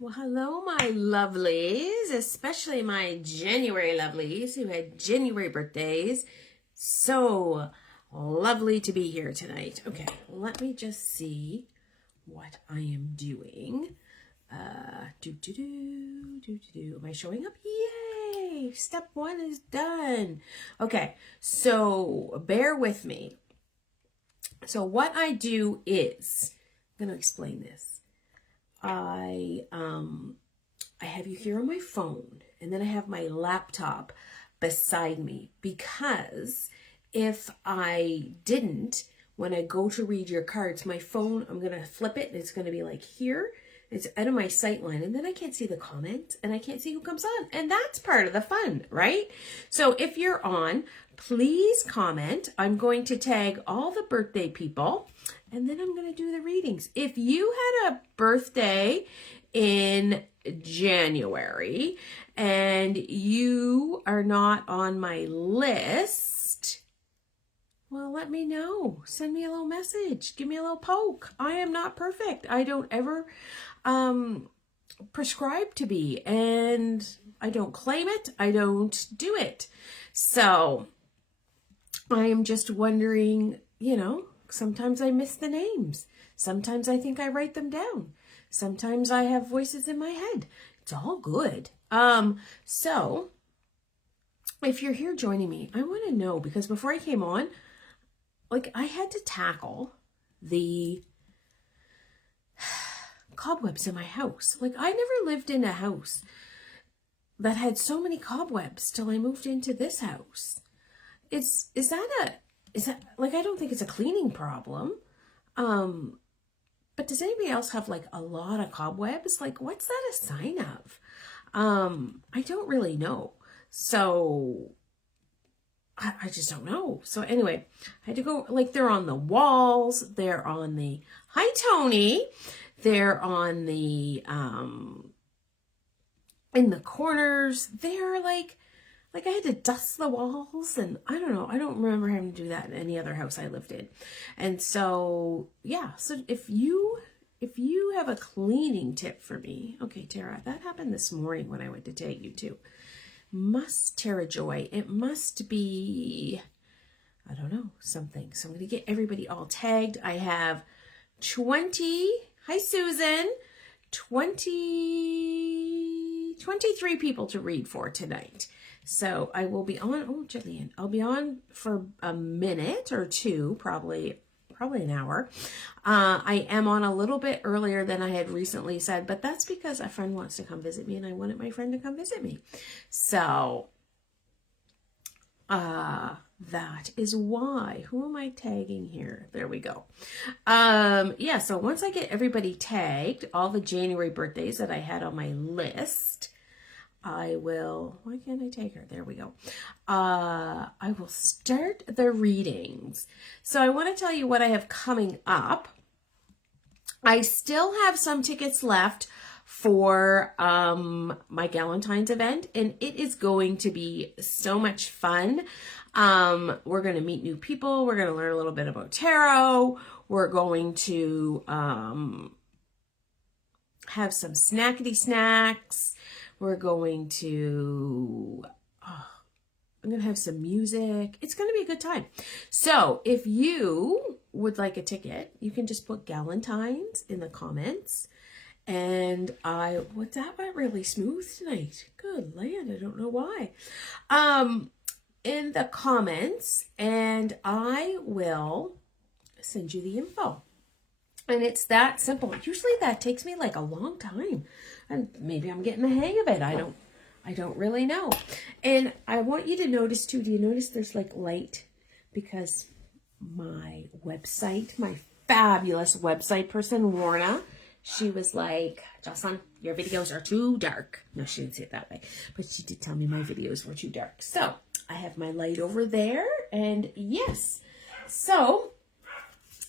Well, hello, my lovelies, especially my January lovelies who had January birthdays. So lovely to be here tonight. Okay, let me just see what I am doing. Am I showing up? Yay! Step 1 is done. Okay, so bear with me. So what I do is, I'm going to explain this. I have you here on my phone, and then I have my laptop beside me, because if I didn't, when I go to read your cards, my phone, I'm going to flip it and it's going to be like here. It's out of my sight line, and then I can't see the comments and I can't see who comes on. And that's part of the fun, right? So if you're on, please comment. I'm going to tag all the birthday people, and then I'm going to do the readings. If you had a birthday in January and you are not on my list, well, let me know. Send me a little message. Give me a little poke. I am not perfect. I don't ever prescribe to be, and I don't claim it. I don't do it. So I am just wondering, sometimes I miss the names. Sometimes I think I write them down. Sometimes I have voices in my head. It's all good. So if you're here joining me, I want to know, because before I came on, I had to tackle the cobwebs in my house. I never lived in a house that had so many cobwebs till I moved into this house. Is that I don't think it's a cleaning problem. But does anybody else have a lot of cobwebs? What's that a sign of? I don't really know. So I just don't know. So anyway, I had to go, they're on the walls, they're on the, hi Tony, they're on the, in the corners, they're I had to dust the walls, and I don't know. I don't remember having to do that in any other house I lived in. And so, yeah. So if you have a cleaning tip for me, okay, Tara, that happened this morning when I went to tag you too. Tara Joy, it must be, I don't know, something. So I'm going to get everybody all tagged. I have 20, hi Susan, 23 people to read for tonight. So I will be on, Jillian, I'll be on for a minute or two, probably an hour. I am on a little bit earlier than I had recently said, but that's because a friend wants to come visit me, and I wanted my friend to come visit me. So that is why. Who am I tagging here? There we go. Yeah, so once I get everybody tagged, all the January birthdays that I had on my list, I will, why can't I take her? There we go. I will start the readings. So I want to tell you what I have coming up. I still have some tickets left for my Galentine's event, and it is going to be so much fun. We're going to meet new people. We're going to learn a little bit about tarot. We're going to have some snackety snacks. We're going to, I'm going to have some music. It's going to be a good time. So if you would like a ticket, you can just put Galentine's in the comments. And that went really smooth tonight. Good land, I don't know why. In the comments, and I will send you the info. And it's that simple. Usually that takes me a long time. And maybe I'm getting the hang of it. I don't really know. And I want you to notice too, do you notice there's light? Because my website, my fabulous website person, Warna, she was like, Jocelyn, your videos are too dark. No, she didn't say it that way. But she did tell me my videos were too dark. So I have my light over there. And yes. So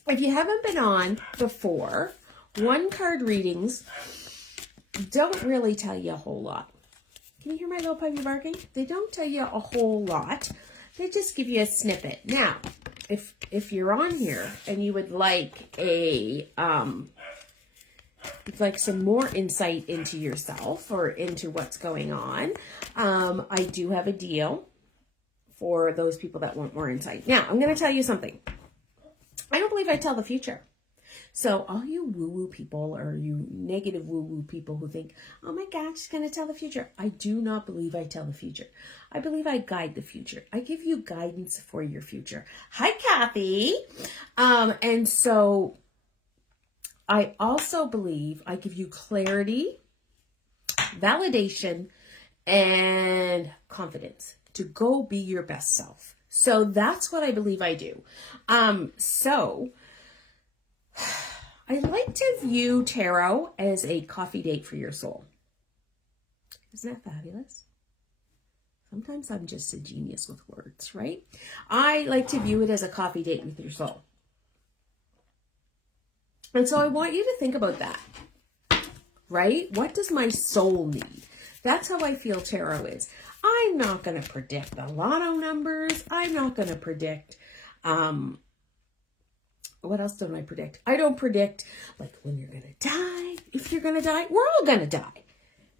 if you haven't been on before, one card readings don't really tell you a whole lot. Can you hear my little puppy barking? They don't tell you a whole lot. They just give you a snippet. Now, if you're on here and you would like a you'd like some more insight into yourself or into what's going on, I do have a deal for those people that want more insight. Now, I'm going to tell you something. I don't believe I tell the future. So all you woo-woo people or you negative woo-woo people who think, oh my gosh, she's going to tell the future. I do not believe I tell the future. I believe I guide the future. I give you guidance for your future. Hi, Kathy. And so I also believe I give you clarity, validation, and confidence to go be your best self. So that's what I believe I do. I like to view tarot as a coffee date for your soul. Isn't that fabulous? Sometimes I'm just a genius with words, right? I like to view it as a coffee date with your soul. And so I want you to think about that, right? What does my soul need? That's how I feel tarot is. I'm not going to predict the lotto numbers. I'm not going to predict, what else don't I predict? I don't predict like when you're going to die, if you're going to die. We're all going to die.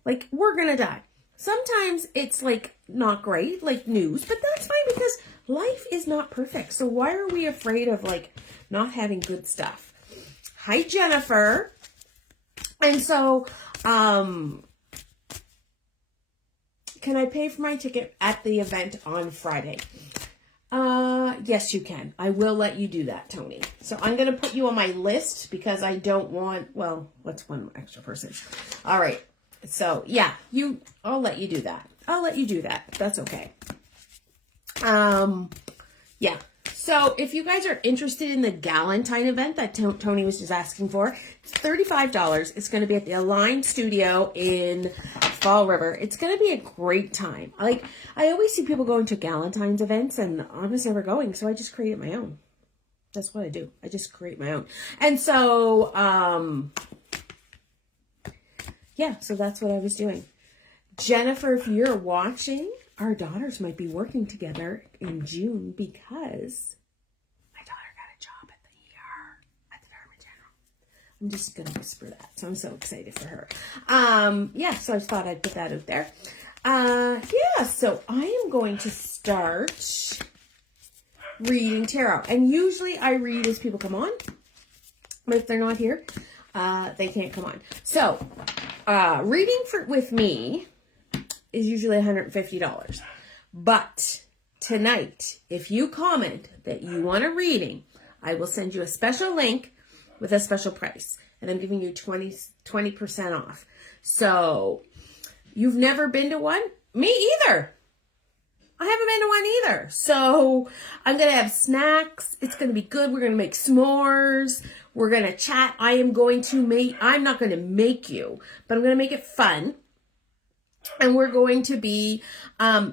Like we're going to die. Sometimes it's like not great, like news, but that's fine because life is not perfect. So why are we afraid of like not having good stuff? Hi, Jennifer. And so, can I pay for my ticket at the event on Friday? Yes, you can. I will let you do that, Tony. So I'm going to put you on my list because I don't want, well, what's one extra person? All right. So yeah, I'll let you do that. I'll let you do that. That's okay. Yeah. So if you guys are interested in the Galentine event that Tony was just asking for, it's $35. It's going to be at the Align Studio in Fall River. It's going to be a great time. I always see people going to Galentine's events and I was never going. So I just created my own. That's what I do. I just create my own. And so, yeah, so that's what I was doing. Jennifer, if you're watching, our daughters might be working together in June because my daughter got a job at the ER, at the Department General. I'm just going to whisper that. So I'm so excited for her. Yeah, so I thought I'd put that out there. Yeah, so I am going to start reading tarot. And usually I read as people come on. But if they're not here, they can't come on. So, reading with me is usually $150. But tonight, if you comment that you want a reading, I will send you a special link with a special price. And I'm giving you 20% off. So, you've never been to one? Me either. I haven't been to one either. So, I'm going to have snacks. It's going to be good. We're going to make s'mores. We're going to chat. I'm not going to make you, but I'm going to make it fun. And we're going to be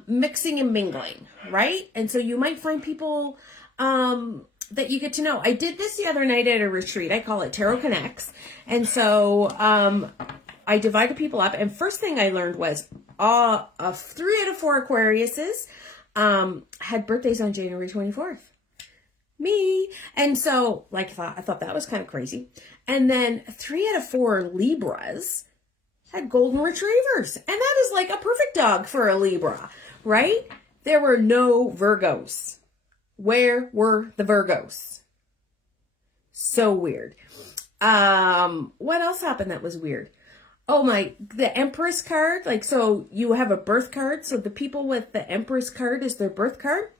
mixing and mingling, right? And so you might find people that you get to know. I did this the other night at a retreat. I call it Tarot Connects. And so I divided people up. And first thing I learned was 3 out of 4 Aquariuses had birthdays on January 24th. Me. And so I thought that was kind of crazy. And then 3 out of 4 Libras had golden retrievers. And that is like a perfect dog for a Libra, right? There were no Virgos. Where were the Virgos? So weird. What else happened that was weird? Oh the Empress card. Like, so you have a birth card. So the people with the Empress card is their birth card.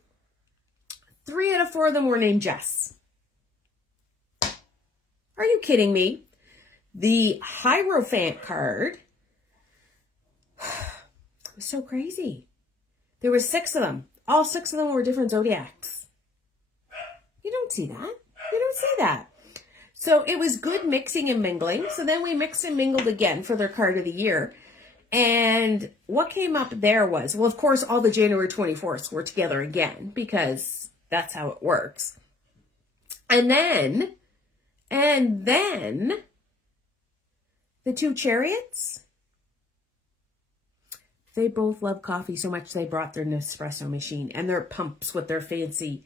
3 out of 4 of them were named Jess. Are you kidding me? The Hierophant card was so crazy. There were 6 of them. All 6 of them were different zodiacs. You don't see that. You don't see that. So it was good mixing and mingling. So then we mixed and mingled again for their card of the year. And what came up there was, well, of course, all the January 24th were together again because that's how it works. And then the 2 Chariots, they both love coffee so much they brought their Nespresso machine and their pumps with their fancy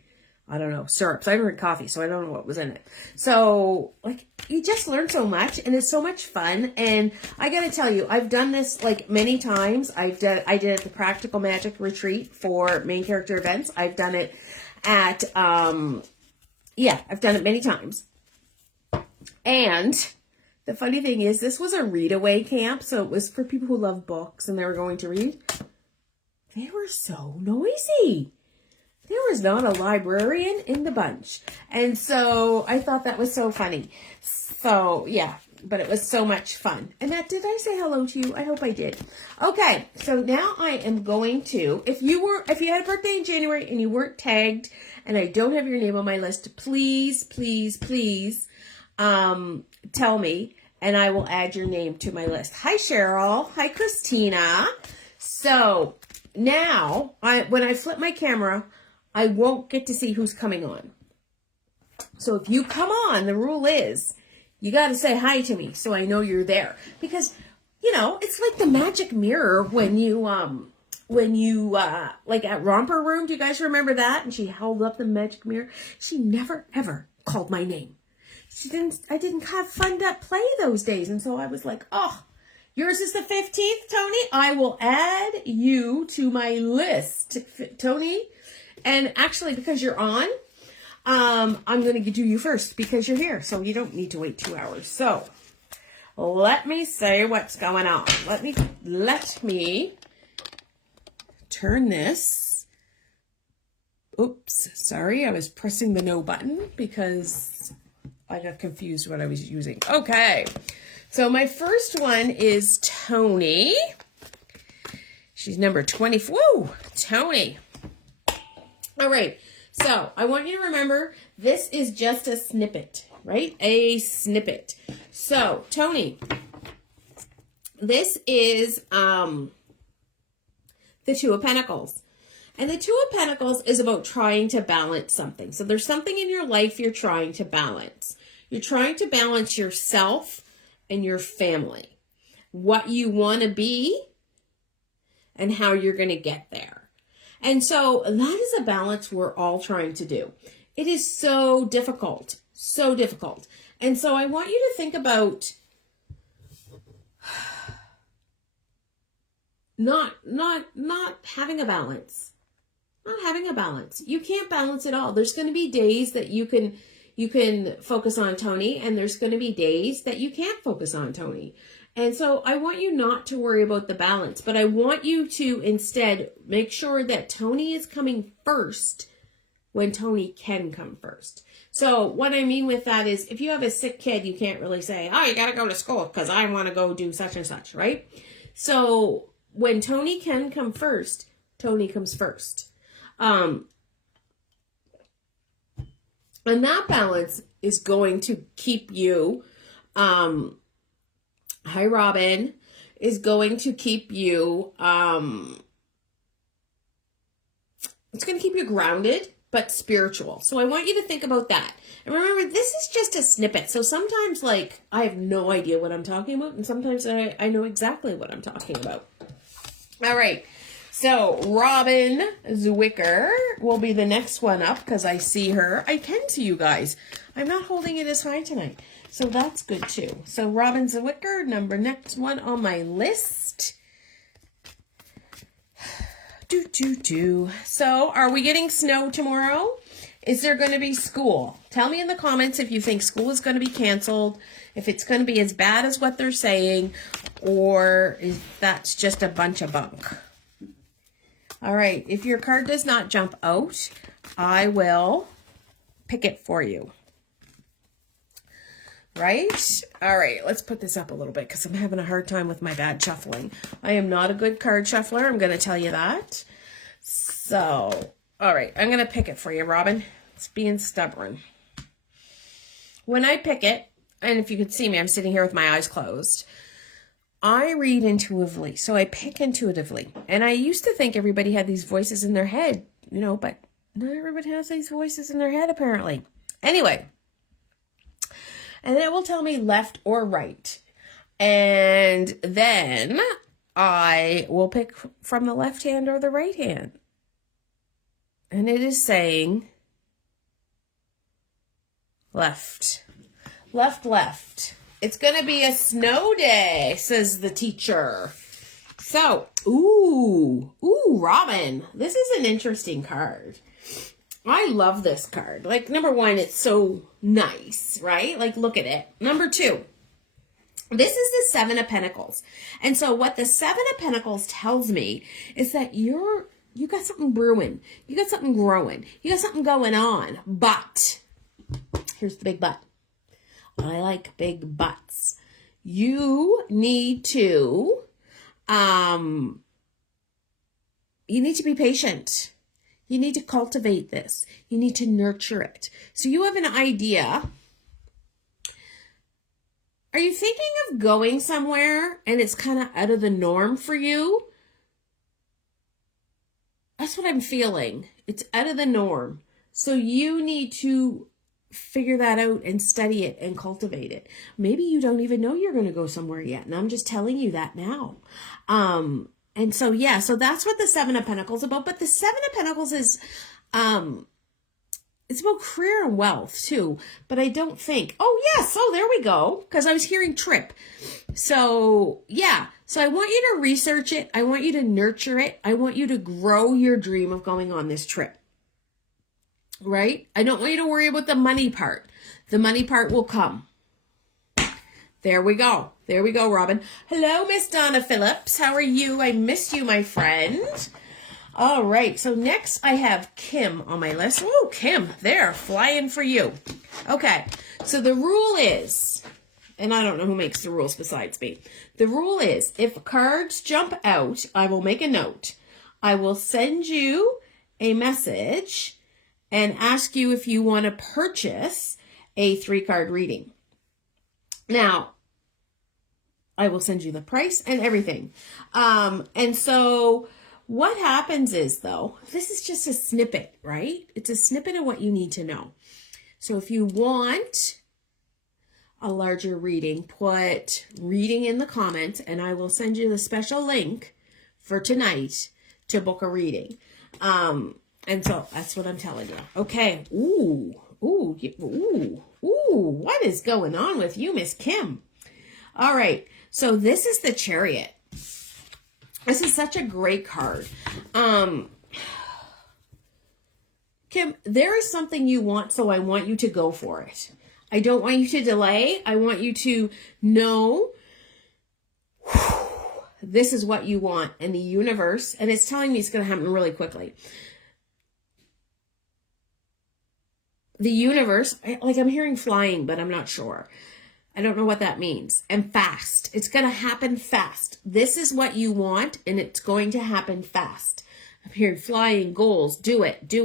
I don't know, syrups. I drink coffee, so I don't know what was in it. So, like, you just learn so much, and it's so much fun. And I gotta tell you, I've done this, like, many times. I did it at the Practical Magic Retreat for main character events. I've done it at, I've done it many times. And the funny thing is, this was a read-away camp, so it was for people who love books and they were going to read. They were so noisy. There was not a librarian in the bunch. And so I thought that was so funny. So yeah, but it was so much fun. Annette, did I say hello to you? I hope I did. Okay, so now I am going to, if you had a birthday in January and you weren't tagged and I don't have your name on my list, please, please, please tell me and I will add your name to my list. Hi, Cheryl. Hi, Christina. So now when I flip my camera, I won't get to see who's coming on. So if you come on, the rule is you got to say hi to me so I know you're there. Because, it's like the magic mirror when you like at Romper Room, do you guys remember that? And she held up the magic mirror. She never, ever called my name. I didn't have fun to play those days. And so I was like, oh, yours is the 15th, Tony. I will add you to my list, Tony. And actually, because you're on, I'm going to do you first because you're here. So you don't need to wait 2 hours. So let me say what's going on. Let me turn this. Oops, sorry. I was pressing the no button because I got confused what I was using. Okay. So my first one is Tony. She's number 24. Woo! Tony. All right, so I want you to remember this is just a snippet, right? A snippet. So, Tony, this is the Two of Pentacles. And the Two of Pentacles is about trying to balance something. So there's something in your life you're trying to balance. You're trying to balance yourself and your family. What you want to be and how you're going to get there. And so that is a balance we're all trying to do. It is so difficult, so difficult. And so I want you to think about not having a balance. Not having a balance. You can't balance it all. There's going to be days that you can focus on Tony, and there's going to be days that you can't focus on Tony. And so I want you not to worry about the balance, but I want you to instead make sure that Tony is coming first when Tony can come first. So what I mean with that is if you have a sick kid, you can't really say, oh, you got to go to school because I want to go do such and such, right? So when Tony can come first, Tony comes first. And that balance is going to keep you, hi, Robin, is going to keep you, it's going to keep you grounded, but spiritual. So I want you to think about that. And remember, this is just a snippet. So sometimes, like, I have no idea what I'm talking about, and sometimes I know exactly what I'm talking about. All right. So Robin Zwicker will be the next one up because I see her. I can see you guys. I'm not holding it as high tonight. So that's good too. So Robin Zwicker, next one on my list. So are we getting snow tomorrow? Is there going to be school? Tell me in the comments if you think school is going to be canceled, if it's going to be as bad as what they're saying, or if that's just a bunch of bunk. All right, if your card does not jump out, I will pick it for you. Right? All right, let's put this up a little bit because I'm having a hard time with my bad shuffling. I am not a good card shuffler, I'm going to tell you that. So, all right, I'm going to pick it for you, Robin. It's being stubborn. When I pick it, and if you could see me, I'm sitting here with my eyes closed. I read intuitively, so I pick intuitively. And I used to think everybody had these voices in their head, but not everybody has these voices in their head, apparently. Anyway. And then it will tell me left or right. And then I will pick from the left hand or the right hand. And it is saying Left. Left, left. It's going to be a snow day, says the teacher. So, ooh, Robin. This is an interesting card. I love this card. Like, number one, it's so nice, right? Like, look at it. Number two, this is the Seven of Pentacles. And so what the Seven of Pentacles tells me is that you got something brewing. You got something growing. You got something going on. But, here's the big but. I like big buts. You need to be patient. You need to cultivate this. You need to nurture it. So you have an idea. Are you thinking of going somewhere and it's kind of out of the norm for you? That's what I'm feeling. It's out of the norm. So you need to figure that out and study it and cultivate it. Maybe you don't even know you're going to go somewhere yet. And I'm just telling you that now. And so, yeah, so that's what the Seven of Pentacles is about. But the Seven of Pentacles is, it's about career and wealth too. But I don't think, oh yes, oh, there we go. Because I was hearing trip. So, yeah. So I want you to research it. I want you to nurture it. I want you to grow your dream of going on this trip. Right? I don't want you to worry about the money part. The money part will come. There we go. There we go, Robin. Hello, Miss Donna Phillips. How are you? I missed you, my friend. All right. So next I have Kim on my list. Oh, Kim, there, flying for you. Okay. So the rule is, and I don't know who makes the rules besides me. The rule is if cards jump out, I will make a note. I will send you a message and ask you if you want to purchase a 3-card reading. Now, I will send you the price and everything. And so what happens is, though, this is just a snippet, right? It's a snippet of what you need to know. So if you want a larger reading, put reading in the comments, and I will send you the special link for tonight to book a reading. And so that's what I'm telling you. Okay. Ooh. What is going on with you, Miss Kim? All right. So this is the Chariot. This is such a great card. Kim, there is something you want, so I want you to go for it. I don't want you to delay. I want you to know this is what you want. And the universe, and it's telling me it's going to happen really quickly. The universe, like I'm hearing flying, but I'm not sure. I don't know what that means. And fast. It's going to happen fast. This is what you want, and it's going to happen fast. I'm hearing flying, goals. Do it. That's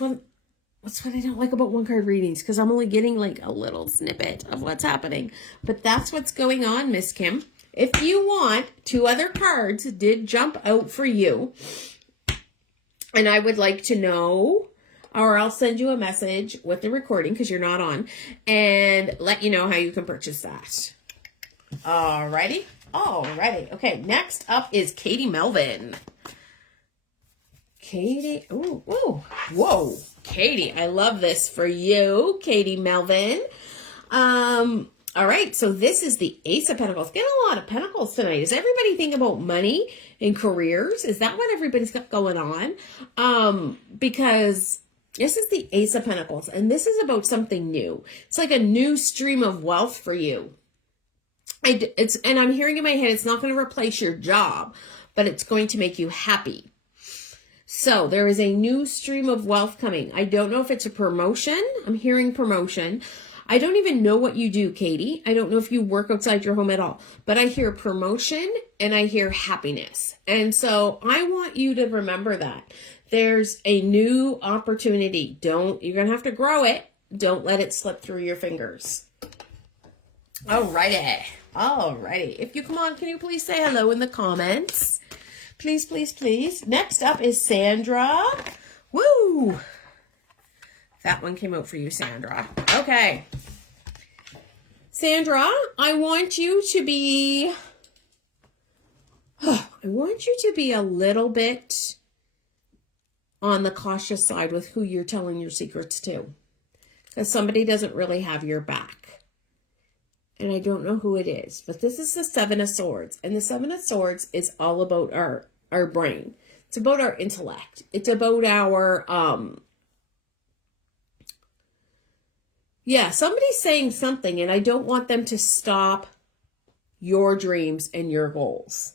what I don't like about 1-card readings, because I'm only getting like a little snippet of what's happening. But that's what's going on, Miss Kim. If you want, 2 other cards did jump out for you. And I would like to know, or I'll send you a message with the recording because you're not on, and let you know how you can purchase that. Alrighty. Okay, next up is Katie Melvin. Katie, whoa. Katie, I love this for you, Katie Melvin. All right, so this is the Ace of Pentacles. Getting a lot of Pentacles tonight. Is everybody thinking about money and careers? Is that what everybody's got going on? Because this is the Ace of Pentacles, and this is about something new. It's like a new stream of wealth for you. And I'm hearing in my head, it's not going to replace your job, but it's going to make you happy. So there is a new stream of wealth coming. I don't know if it's a promotion. I'm hearing promotion. I don't even know what you do, Katie. I don't know if you work outside your home at all, but I hear promotion and I hear happiness. And so I want you to remember that. There's a new opportunity. You're going to have to grow it. Don't let it slip through your fingers. Alrighty. If you come on, can you please say hello in the comments? Please. Next up is Sandra. Woo! That one came out for you, Sandra. Okay. Sandra, I want you to be a little bit on the cautious side with who you're telling your secrets to. because somebody doesn't really have your back. And I don't know who it is, but this is the Seven of Swords. And the Seven of Swords is all about our brain. It's about our intellect. It's about our, somebody's saying something, and I don't want them to stop your dreams and your goals.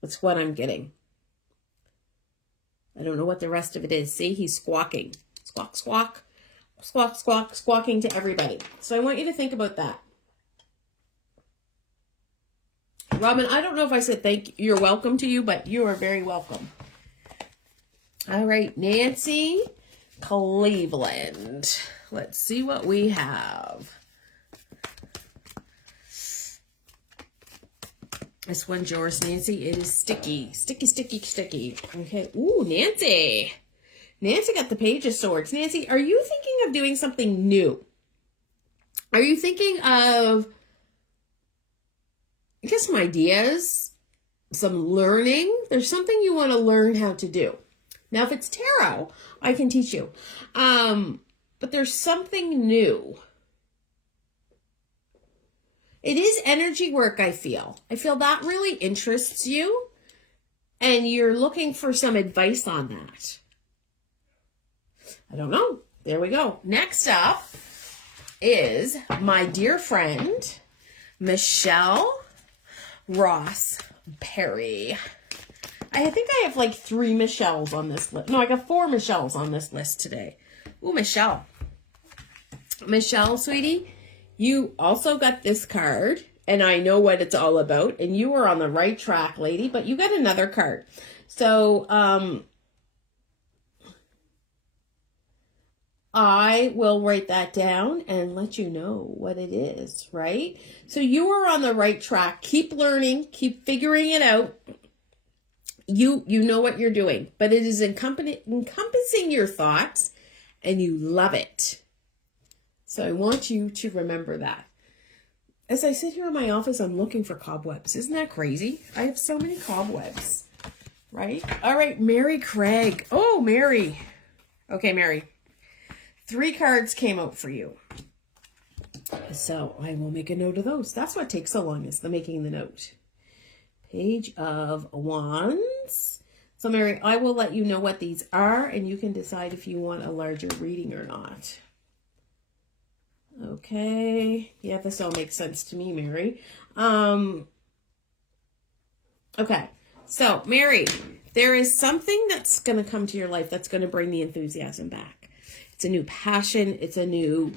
That's what I'm getting. I don't know what the rest of it is. See, he's squawking. Squawk, squawk, squawk, squawk, squawking to everybody. So I want you to think about that. Robin, I don't know if I said you're welcome to you, but you are very welcome. All right, Nancy Cleveland. Let's see what we have. This one's yours, Nancy. It is sticky. Sticky, sticky, sticky. Okay. Ooh, Nancy. Nancy got the Page of Swords. Nancy, are you thinking of doing something new? Are you thinking of, I guess, some ideas, some learning? There's something you want to learn how to do. Now, if it's tarot, I can teach you. But there's something new. It is energy work, I feel. I feel that really interests you, and you're looking for some advice on that. I don't know. There we go. Next up is my dear friend, Michelle Ross Perry. I think I have like 3 Michelles on this list. No, I got 4 Michelles on this list today. Ooh, Michelle. Michelle, sweetie, you also got this card, and I know what it's all about, and you were on the right track, lady, but you got another card. So, I will write that down and let you know what it is, right? So you are on the right track. Keep learning, keep figuring it out. You know what you're doing, but it is encompassing your thoughts, and you love it. So I want you to remember that. As I sit here in my office, I'm looking for cobwebs. Isn't that crazy? I have so many cobwebs, right? All right, Mary Craig. Oh, Mary. Okay, Mary. 3 cards came out for you. So I will make a note of those. That's what takes so long, is the making the note. Page of Wands. So Mary, I will let you know what these are, and you can decide if you want a larger reading or not. Okay. Yeah, this all makes sense to me, Mary. Okay. So, Mary, there is something that's going to come to your life that's going to bring the enthusiasm back. It's a new passion. It's a new...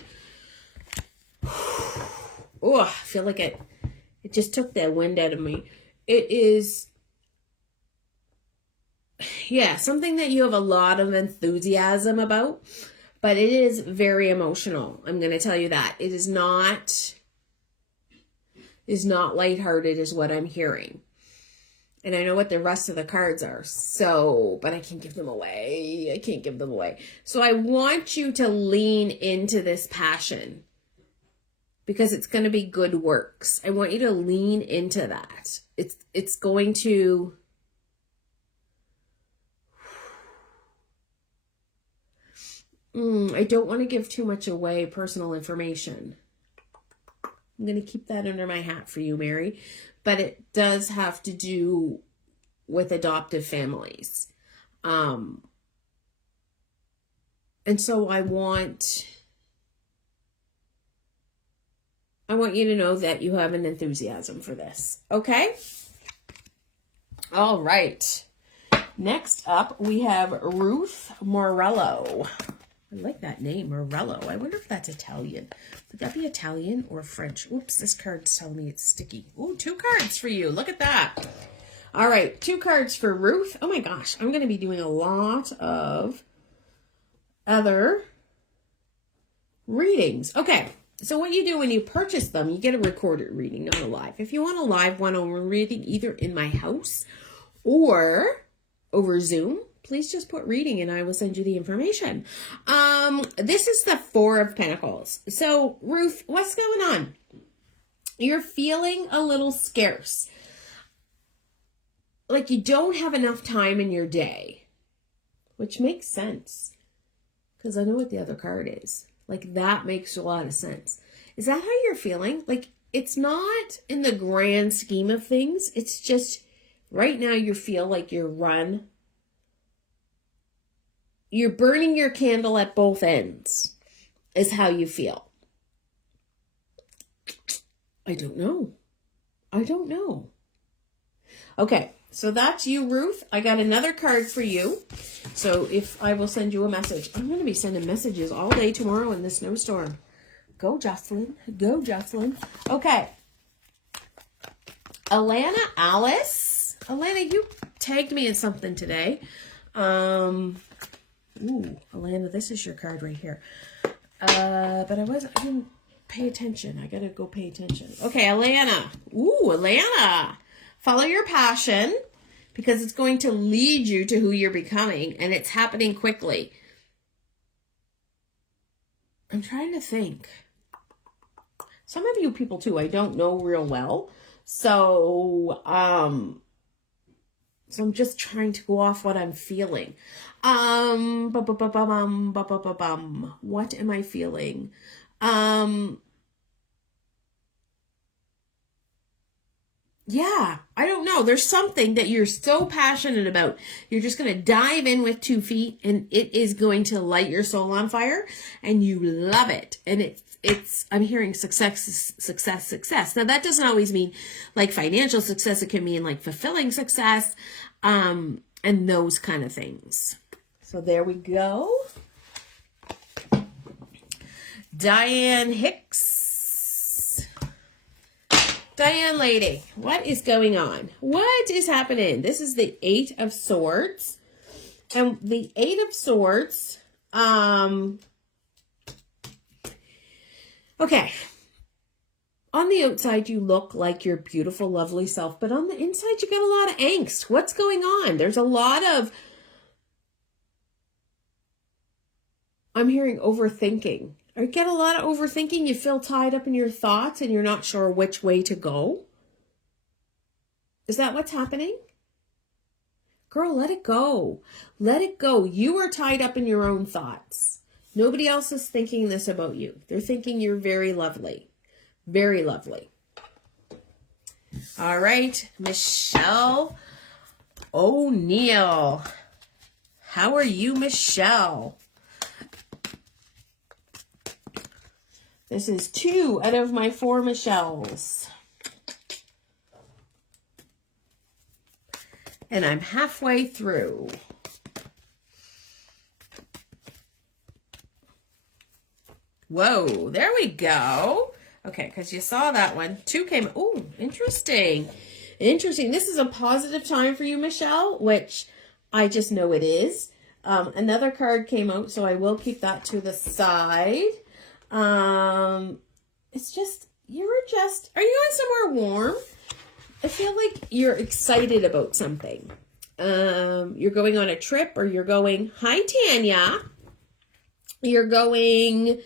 Oh, I feel like it just took the wind out of me. It is... Yeah, something that you have a lot of enthusiasm about. But it is very emotional. I'm going to tell you that. It is not lighthearted is what I'm hearing. And I know what the rest of the cards are. So, but I can't give them away. I can't give them away. So I want you to lean into this passion, because it's going to be good works. I want you to lean into that. It's going to... I don't want to give too much away, personal information. I'm going to keep that under my hat for you, Mary. But it does have to do with adoptive families. And so I want you to know that you have an enthusiasm for this. Okay? All right. Next up, we have Ruth Morello. I like that name, Morello. I wonder if that's Italian. Would that be Italian or French? Oops, this card's telling me it's sticky. Ooh, 2 cards for you. Look at that. All right, 2 cards for Ruth. Oh my gosh, I'm going to be doing a lot of other readings. Okay, so what you do when you purchase them, you get a recorded reading, not a live. If you want a live one-on-one reading, either in my house or over Zoom, please just put reading and I will send you the information. This is the 4 of Pentacles. So, Ruth, what's going on? You're feeling a little scarce. Like you don't have enough time in your day, which makes sense because I know what the other card is. Like, that makes a lot of sense. Is that how you're feeling? Like, it's not in the grand scheme of things. It's just right now you feel like you're burning your candle at both ends is how you feel. I don't know. Okay, so that's you, Ruth. I got another card for you. So if I will send you a message. I'm going to be sending messages all day tomorrow in the snowstorm. Go, Jocelyn. Go, Jocelyn. Okay. Alana Alice. Alana, you tagged me in something today. Ooh, Alana, this is your card right here. But I didn't pay attention. I gotta go pay attention. Okay, Alana. Ooh, Alana. Follow your passion because it's going to lead you to who you're becoming, and it's happening quickly. I'm trying to think. Some of you people too, I don't know real well. So I'm just trying to go off what I'm feeling. What am I feeling? Yeah, I don't know. There's something that you're so passionate about. You're just going to dive in with 2 feet and it is going to light your soul on fire and you love it. And I'm hearing success. Now that doesn't always mean like financial success. It can mean like fulfilling success, and those kind of things. So there we go. Diane Hicks. Diane lady, what is going on? What is happening? This is the 8 of Swords. And the 8 of Swords, okay. On the outside, you look like your beautiful, lovely self, but on the inside, you got a lot of angst. What's going on? There's a lot of, I'm hearing overthinking. Or get a lot of overthinking. You feel tied up in your thoughts and you're not sure which way to go. Is that what's happening? Girl, let it go. Let it go. You are tied up in your own thoughts. Nobody else is thinking this about you. They're thinking you're very lovely. Very lovely. All right, Michelle O'Neill. How are you, Michelle? This is 2 out of my 4 Michelles. And I'm halfway through. Whoa, there we go. Okay, because you saw that one. 2 came. Oh, interesting. Interesting. This is a positive time for you, Michelle, which I just know it is. Another card came out, so I will keep that to the side. It's just, are you going somewhere warm? I feel like you're excited about something. You're going on a trip or you're going, hi, Tanya. You're going,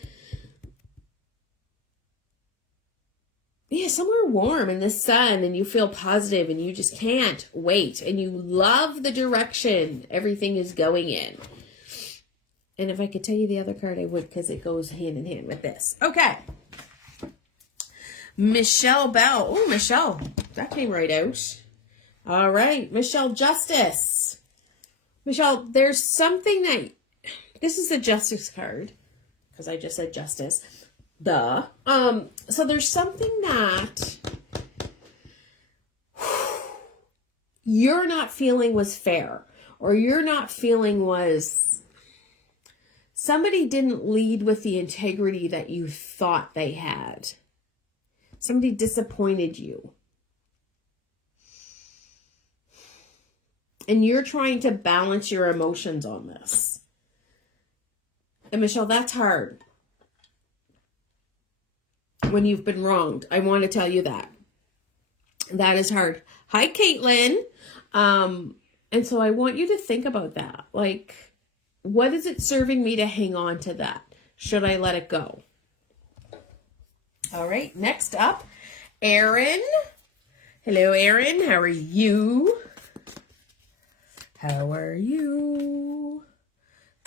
somewhere warm in the sun and you feel positive and you just can't wait and you love the direction everything is going in. And if I could tell you the other card, I would because it goes hand in hand with this. Okay. Michelle Bell. Oh, Michelle. That came right out. All right. Michelle Justice. Michelle, there's something that... This is the Justice card. Because I just said Justice. Duh. So there's something that... you're not feeling was fair. Or you're not feeling was... Somebody didn't lead with the integrity that you thought they had. Somebody disappointed you. And you're trying to balance your emotions on this. And Michelle, that's hard. When you've been wronged. I want to tell you that. That is hard. Hi, Caitlin. And so I want you to think about that. Like... what is it serving me to hang on to that? Should I let it go? All right, next up, Erin. Hello, Erin. How are you? How are you?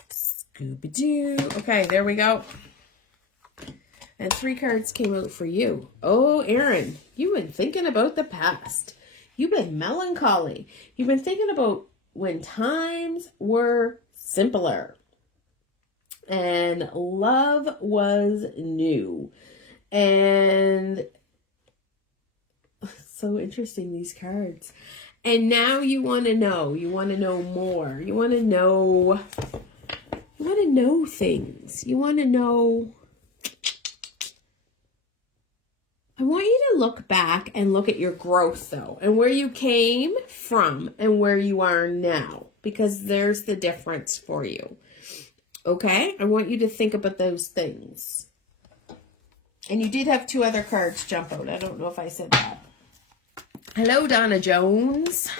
Scooby-Doo. Okay, there we go. And 3 cards came out for you. Oh, Aaron, you've been thinking about the past. You've been melancholy. You've been thinking about when times were simpler and love was new. And so interesting, these cards. And now you want to know. You want to know more. You want to know things. You want to know. I want you to look back and look at your growth, though, and where you came from and where you are now, because there's the difference for you. Okay? I want you to think about those things. And you did have 2 other cards jump out. I don't know if I said that. Hello, Donna Jones.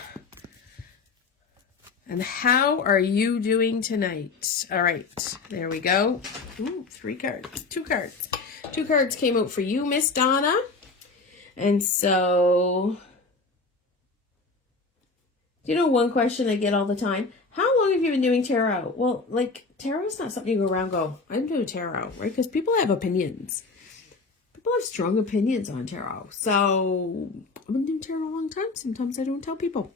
And how are you doing tonight? All right, there we go. Ooh, 3 cards, 2 cards. 2 cards came out for you, Miss Donna. And so, you know one question I get all the time? How long have you been doing tarot? Well, like, tarot is not something you go around and go, I'm doing tarot, right? Because people have opinions. People have strong opinions on tarot. So, I've been doing tarot a long time. Sometimes I don't tell people.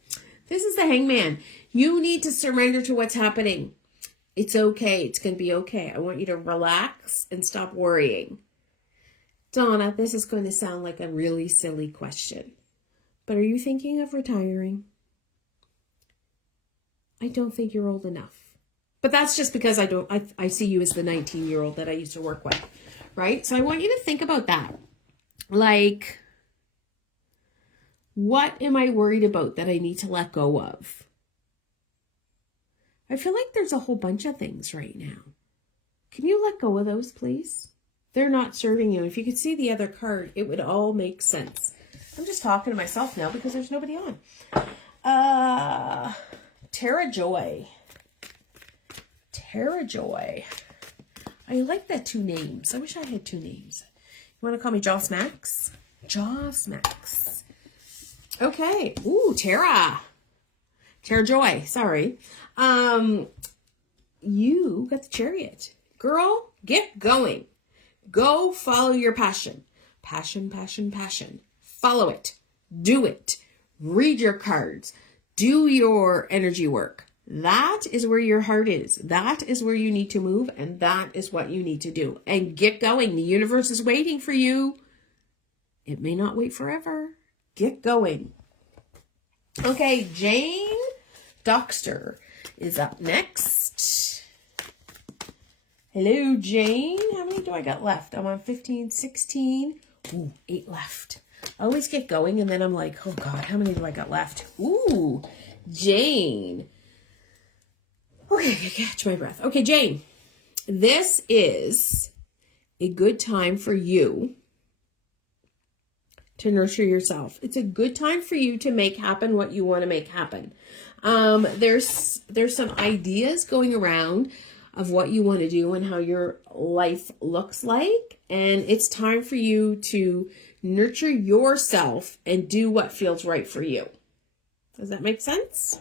This is the Hangman. You need to surrender to what's happening. It's okay. It's going to be okay. I want you to relax and stop worrying. Donna, this is going to sound like a really silly question, but are you thinking of retiring? I don't think you're old enough. But that's just because I see you as the 19-year-old that I used to work with, right? So I want you to think about that. Like, what am I worried about that I need to let go of? I feel like there's a whole bunch of things right now. Can you let go of those, please? They're not serving you. If you could see the other card, it would all make sense. I'm just talking to myself now because there's nobody on. Tara Joy. Tara Joy. I like that 2 names. I wish I had 2 names. You want to call me Joss Max? Joss Max. Okay. Ooh, Tara. Tara Joy. Sorry. You got the Chariot. Girl, get going. Go follow your passion. Passion, passion, passion. Follow it. Do it. Read your cards. Do your energy work. That is where your heart is. That is where you need to move, and that is what you need to do. And get going. The universe is waiting for you. It may not wait forever. Get going. Okay, Jane Doxter is up next. Hello, Jane. How many do I got left? I'm on 15, 16. Ooh, 8 left. I always get going, and then I'm like, oh, God, how many do I got left? Ooh, Jane. Okay, I catch my breath. Okay, Jane, this is a good time for you to nurture yourself. It's a good time for you to make happen what you want to make happen. There's some ideas going around of what you want to do and how your life looks like. And it's time for you to nurture yourself and do what feels right for you. Does that make sense?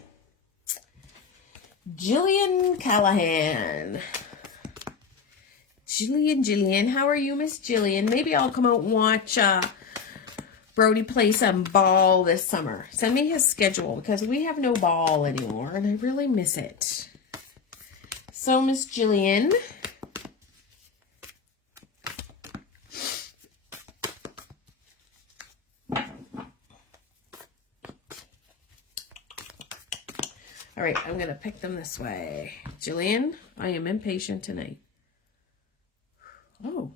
Jillian Callahan. Jillian, how are you, Miss Jillian? Maybe I'll come out and watch Brody play some ball this summer. Send me his schedule because we have no ball anymore and I really miss it. So, Miss Jillian. All right, I'm going to pick them this way. Jillian, I am impatient tonight. Oh,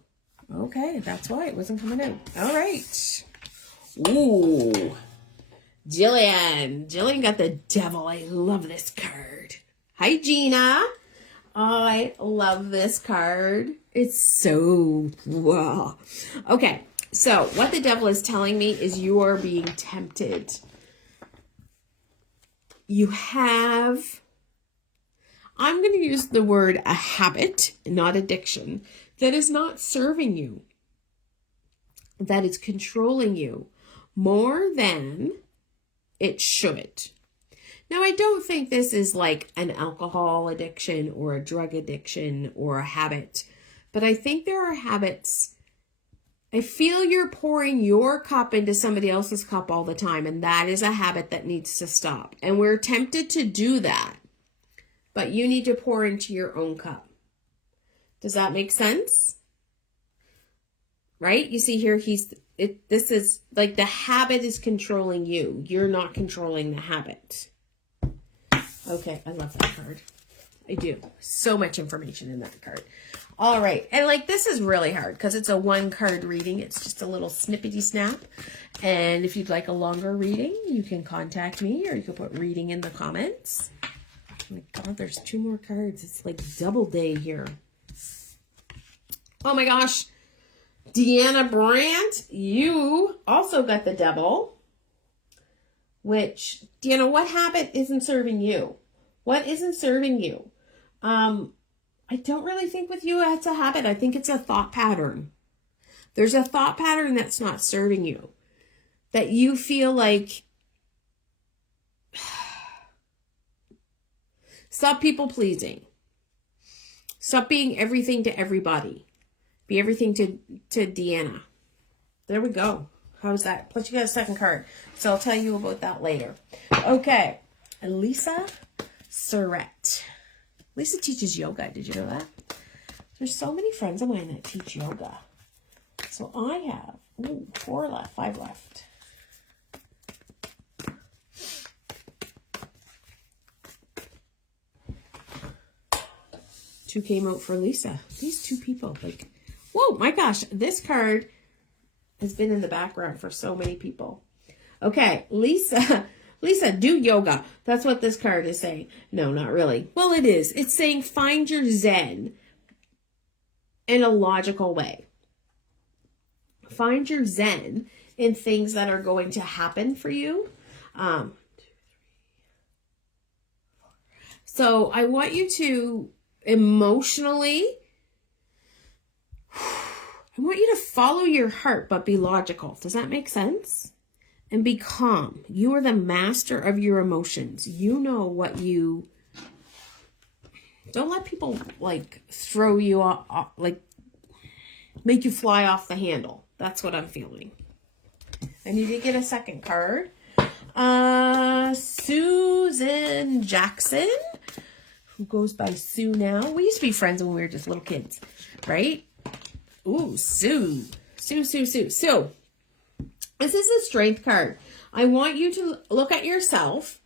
okay. That's why it wasn't coming out. All right. Ooh. Jillian. Jillian got the devil. I love this card. Hi, Gina. I love this card. It's so wow. Okay, so what the devil is telling me is you are being tempted. You have, I'm going to use the word a habit, not addiction, that is not serving you, that is controlling you more than it should. Now, I don't think this is like an alcohol addiction or a drug addiction or a habit, but I think there are habits I feel you're pouring your cup into somebody else's cup all the time, and that is a habit that needs to stop. And we're tempted to do that, but you need to pour into your own cup. Does that make sense? Right? You see here, this is like the habit is controlling you. You're not controlling the habit. Okay, I love that card. I do. So much information in that card. All right. And like, this is really hard because it's a 1-card reading. It's just a little snippety snap. And if you'd like a longer reading, you can contact me, or you can put reading in the comments. Oh my God, there's 2 more cards. It's like double day here. Oh my gosh. Deanna Brandt, you also got the Devil. Which, Deanna, what habit isn't serving you? What isn't serving you? I don't really think with you it's a habit. I think it's a thought pattern. There's a thought pattern that's not serving you. That you feel like, stop people pleasing. Stop being everything to everybody. Be everything to Deanna. There we go. How's that? Plus you got a second card. So I'll tell you about that later. Okay. Lisa Surrett. Lisa teaches yoga. Did you know that? There's so many friends of mine that teach yoga. So I have 4 left, 5 left. Two came out for Lisa. These 2 people, like, whoa, my gosh, this card has been in the background for so many people. Okay, Lisa, do yoga. That's what this card is saying. No, not really. Well, it is. It's saying find your Zen in a logical way. Find your Zen in things that are going to happen for you. So I want you to emotionally, I want you to follow your heart, but be logical. Does that make sense? And be calm. You are the master of your emotions. You know what you... Don't let people, like, throw you off, like, make you fly off the handle. That's what I'm feeling. I need to get a second card. Susan Jackson, who goes by Sue now. We used to be friends when we were just little kids, right? Ooh, Sue. Sue. This is a strength card. I want you to look at yourself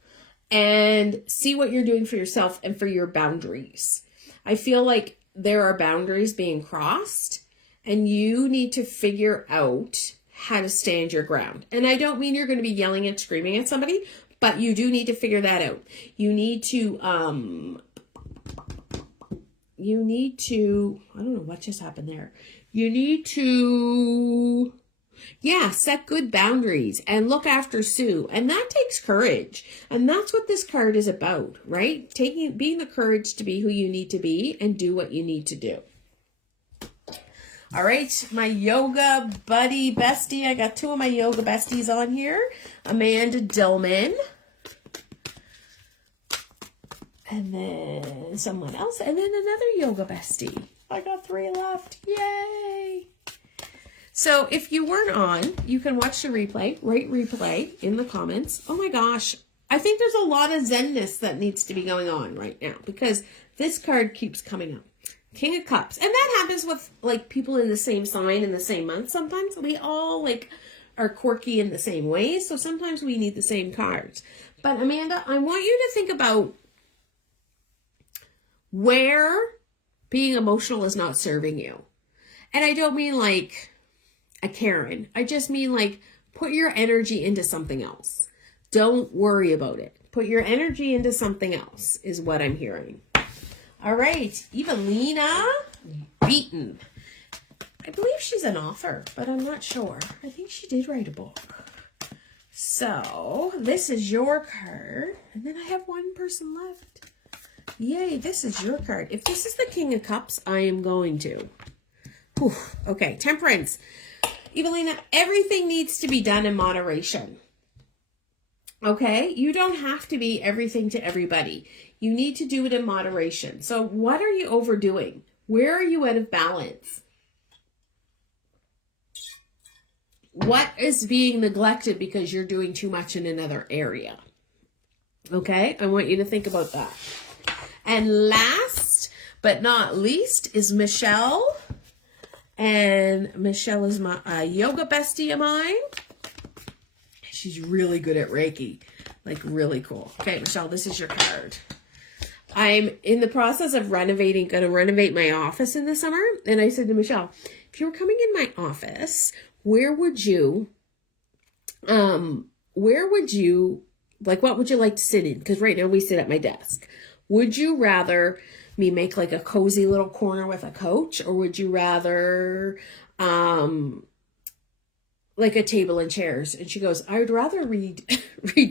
and see what you're doing for yourself and for your boundaries. I feel like there are boundaries being crossed and you need to figure out how to stand your ground. And I don't mean you're going to be yelling and screaming at somebody, but you do need to figure that out. You need to, I don't know what just happened there. You need to, set good boundaries and look after Sue. And that takes courage. And that's what this card is about, right? Being the courage to be who you need to be and do what you need to do. All right, my yoga buddy bestie. I got 2 of my yoga besties on here. Amanda Dillman. And then someone else. And then another yoga bestie. I got 3 left. Yay. So if you weren't on, you can watch the replay. Write replay in the comments. Oh my gosh. I think there's a lot of Zenness that needs to be going on right now because this card keeps coming up. King of Cups. And that happens with like people in the same sign in the same month. Sometimes we all like are quirky in the same ways. So sometimes we need the same cards. But Amanda, I want you to think about where being emotional is not serving you. And I don't mean like a Karen. I just mean like put your energy into something else. Don't worry about it. Put your energy into something else is what I'm hearing. All right, Evelina Beaton. I believe she's an author, but I'm not sure. I think she did write a book. So this is your card. And then I have 1 person left. Yay, this is your card. If this is the King of Cups, I am going to. Whew. Okay, Temperance. Evelina, everything needs to be done in moderation. Okay? You don't have to be everything to everybody. You need to do it in moderation. So what are you overdoing? Where are you out of balance? what is being neglected because you're doing too much in another area? Okay, I want you to think about that. And last but not least is Michelle. And Michelle is my yoga bestie of mine. She's really good at Reiki. Like, really cool. Okay, Michelle, this is your card. I'm in the process of going to renovate my office in the summer. And I said to Michelle, if you were coming in my office, where would you, what would you like to sit in? Because right now we sit at my desk. Would you rather me make like a cozy little corner with a couch, or would you rather like a table and chairs? And she goes, I would rather read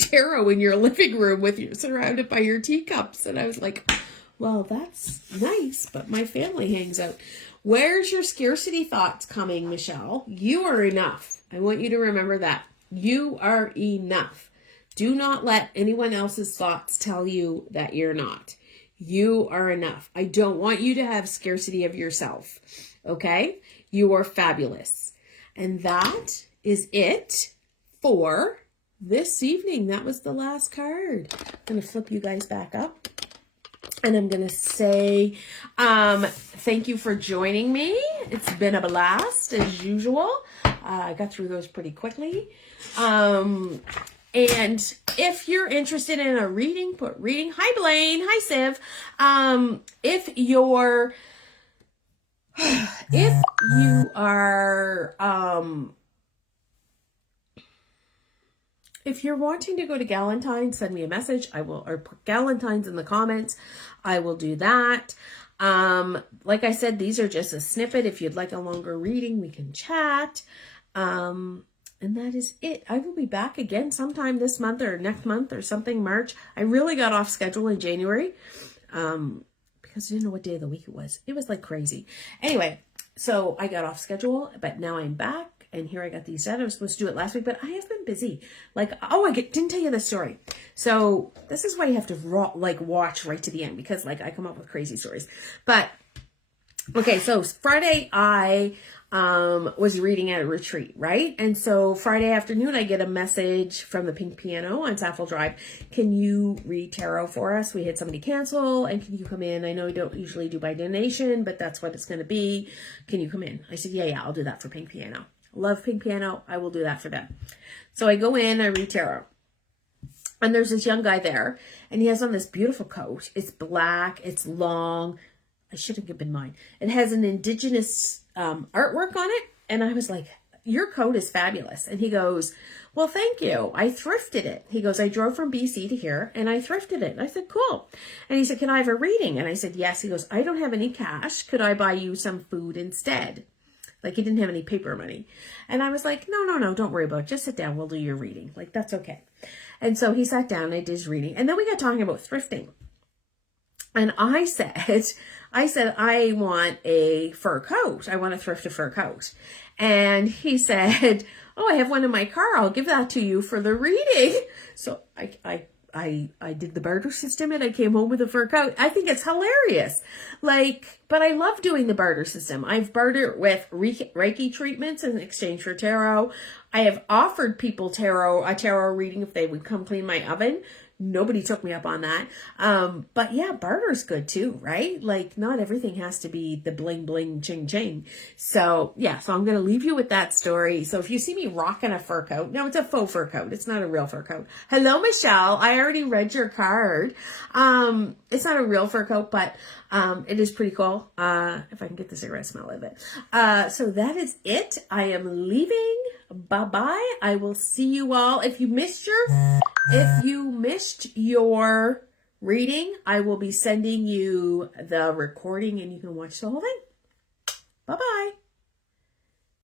tarot in your living room with you surrounded by your teacups. And I was like, well, that's nice, but my family hangs out. Where's your scarcity thoughts coming, Michelle? You are enough. I want you to remember that. You are enough. Do not let anyone else's thoughts tell you that you're not. You are enough. I don't want you to have scarcity of yourself. Okay? You are fabulous. And that is it for this evening. That was the last card. I'm going to flip you guys back up. And I'm going to say thank you for joining me. It's been a blast as usual. I got through those pretty quickly. And if you're interested in a reading, put reading. Hi, Blaine. Hi, Siv. If you are, if you're wanting to go to Galentine's, send me a message. I will, or put Galentine's in the comments. I will do that. Like I said, these are just a snippet. If you'd like a longer reading, we can chat. And that is it. I will be back again sometime this month or next month or something, March. I really got off schedule in January because I didn't know what day of the week it was. It was like crazy. Anyway, so I got off schedule, but now I'm back. And here I got these done. I was supposed to do it last week, but I have been busy. Like, oh, I didn't tell you the story. So this is why you have to watch right to the end, because like I come up with crazy stories. But okay, so Friday I was reading at a retreat, right? And so Friday afternoon, I get a message from the Pink Piano on Saffel Drive. Can you read tarot for us? We had somebody cancel, and can you come in? I know we don't usually do by donation, but that's what it's going to be. Can you come in? I said, yeah, I'll do that for Pink Piano. Love Pink Piano. I will do that for them. So I go in, I read tarot. And there's this young guy there, and he has on this beautiful coat. It's black, it's long. I should have given mine. It has an indigenous artwork on it. And I was like, your coat is fabulous. And he goes, well, thank you. I thrifted it. He goes, I drove from BC to here and I thrifted it. And I said, cool. And he said, can I have a reading? And I said, yes. He goes, I don't have any cash. Could I buy you some food instead? Like, he didn't have any paper money. And I was like, no, don't worry about it. Just sit down. We'll do your reading. Like, that's okay. And so he sat down and I did his reading. And then we got talking about thrifting. And I said, I want a fur coat. I want to thrift a fur coat. And he said, oh, I have one in my car. I'll give that to you for the reading. So I did the barter system and I came home with a fur coat. I think it's hilarious. Like, but I love doing the barter system. I've bartered with Reiki treatments in exchange for tarot. I have offered people a tarot reading if they would come clean my oven. Nobody took me up on that. But yeah, barter's good too, right? Like, not everything has to be the bling, bling, ching, ching. So yeah, so I'm going to leave you with that story. So if you see me rocking a fur coat, no, it's a faux fur coat. It's not a real fur coat. Hello, Michelle. I already read your card. It's not a real fur coat, but it is pretty cool. If I can get the cigarette smell of it. So that is it. I am leaving. Bye-bye. I will see you all. If you missed your reading, I will be sending you the recording and you can watch the whole thing. Bye-bye.